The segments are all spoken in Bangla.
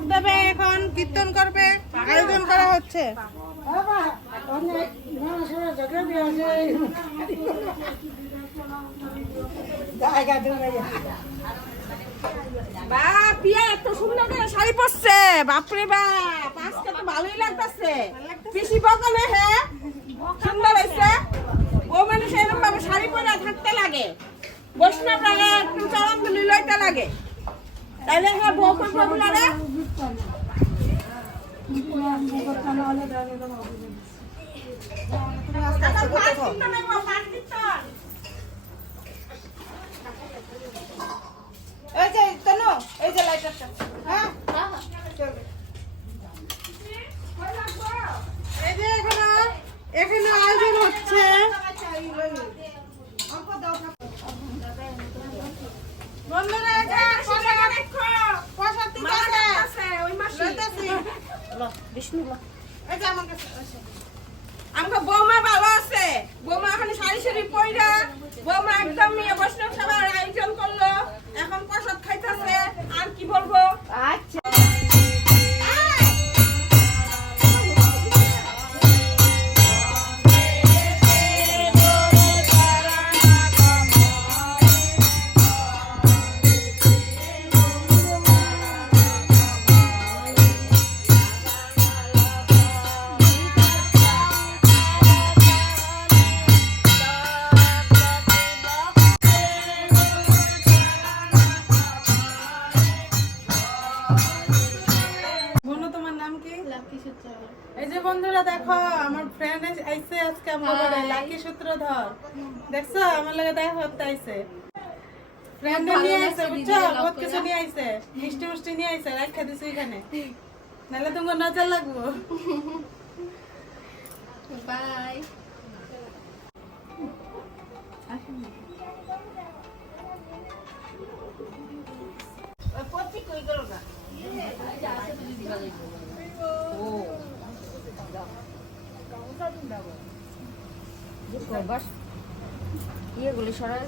ভোগ দেবে, এখন কীর্তন করবে, আয়োজন করা হচ্ছে। শাড়ি পরছে, বাপরে বাপ, আজকে তো ভালোই লাগতেছে। পিসি বকলে হ্যাঁ সুন্দর হয়েছে। ও মানুষ এরকম ভাবে শাড়ি পরে থাকতে লাগে, বৈষ্ণবরা একটু চরণ তুলি লইতে লাগে, তাইলে হ্যাঁ বউ করবো বলারে। এই যে তনু, এই যে লাইটারটা, হ্যাঁ এই যে এখানে আয়োজন হচ্ছে। বন্ধুরা আমাকে বৌমা ভালো আছে, বৌমা এখন শাড়ি শাড়ি পয়রা, বৌমা একদম বৈষ্ণব সভার আয়োজন করলো, এখন প্রসাদ খাইতেছে। আর কি বলবো, আচ্ছা এই যে বন্ধুরা দেখো, আমার ফ্রেন্ড আইছে আজকে আমার ঘরে, লাকি সূত্রধর। দেখছো আমার লাগে দেখা করতে আইছে, ফ্রেন্ড নিয়ে আইছে, বুঝছো, বহুত কিছু নিয়ে আইছে, মিষ্টি মিষ্টি নিয়ে আইছে, রাখা দিছে এখানে, নাহলে তোমার নজর লাগবো। বাই। পত্রিকা কই গেল না? বাস ইয়েগুলি সরাই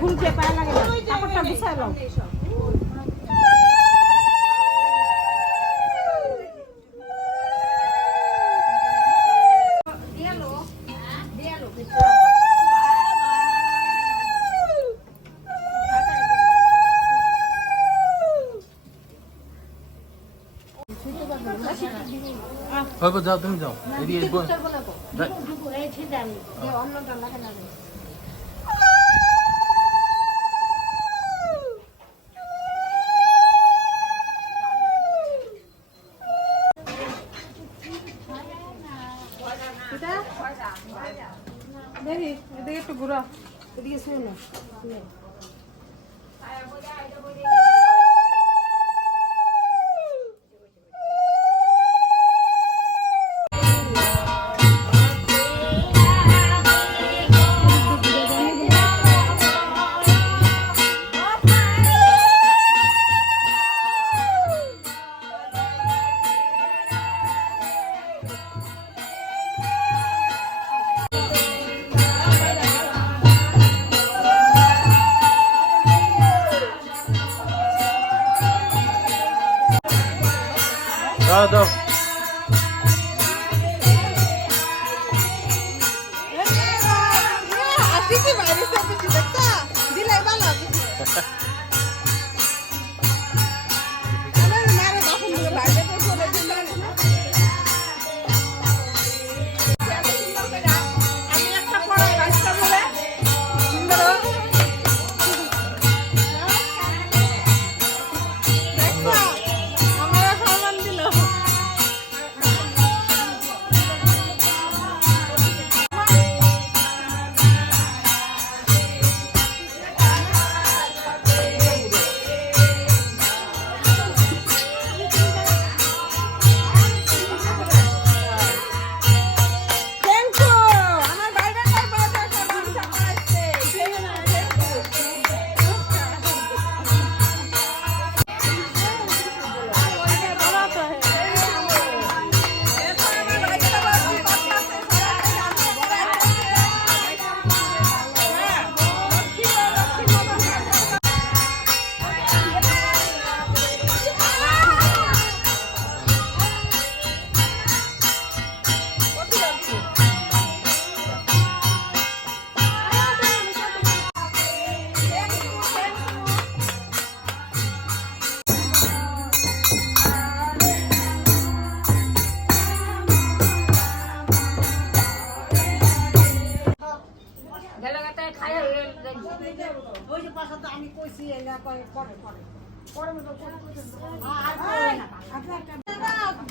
খুলতে পায় লাগে না, কাপড়টা বিছাই নাও। যাও তুমি যাও, দেখি এদিকে একটু ঘুরো, এদিকে শুনে না। দাও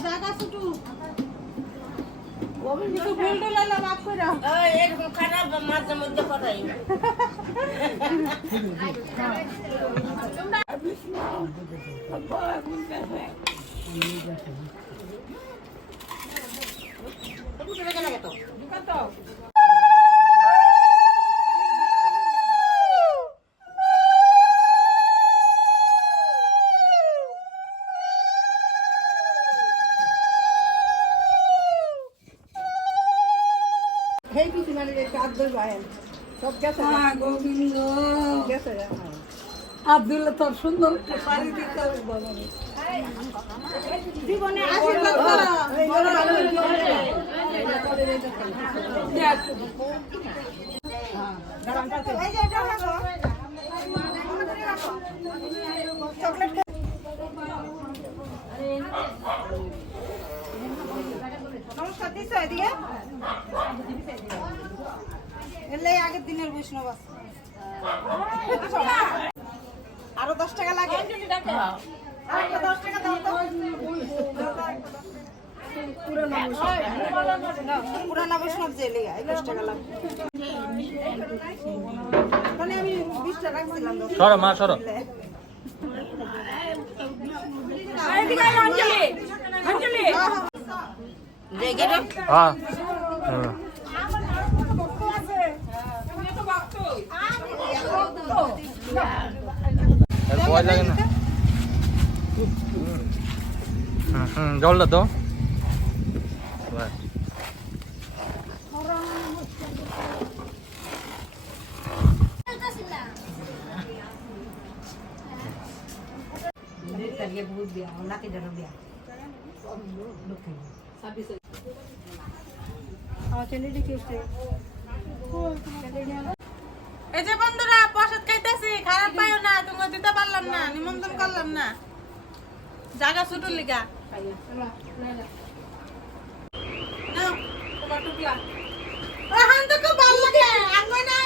জায়গা ছুটু কিছু ভুল টুল হলে মাফ করে দাও। এরকম খারাপ মাঝে মধ্যে করাই না। আব্দুল্লাহ তোর সুন্দর শাড়ি দিতে জীবনে আশীর্বাদ করো। নমস্কার দিছো এদিকে এলে আগের দিনের বৈষ্ণব আছে। আরো 10 টাকা লাগে। আরেকটা 10 টাকা দাও তো। পুরানা বৈষ্ণব যে লেগা 21 টাকা লাগবে। মানে আমি 20 টাকা রাখছিলাম। সরো মা সরো এদিকে অঞ্জলি অঞ্জলি রেগে রে হ্যাঁ ভয় লাগে না জলটা তো বাস এই যে বন্ধুরা প্রসাদ খাইতেছি, খারাপ পাইও না, তোমরা দিতে পারলাম না, নিমন্ত্রণ করলাম না, জায়গা ছুটুর লিগা। নাও, তোমার টুকলা। এখন তো খুব ভালো লাগে, আঙ্গই না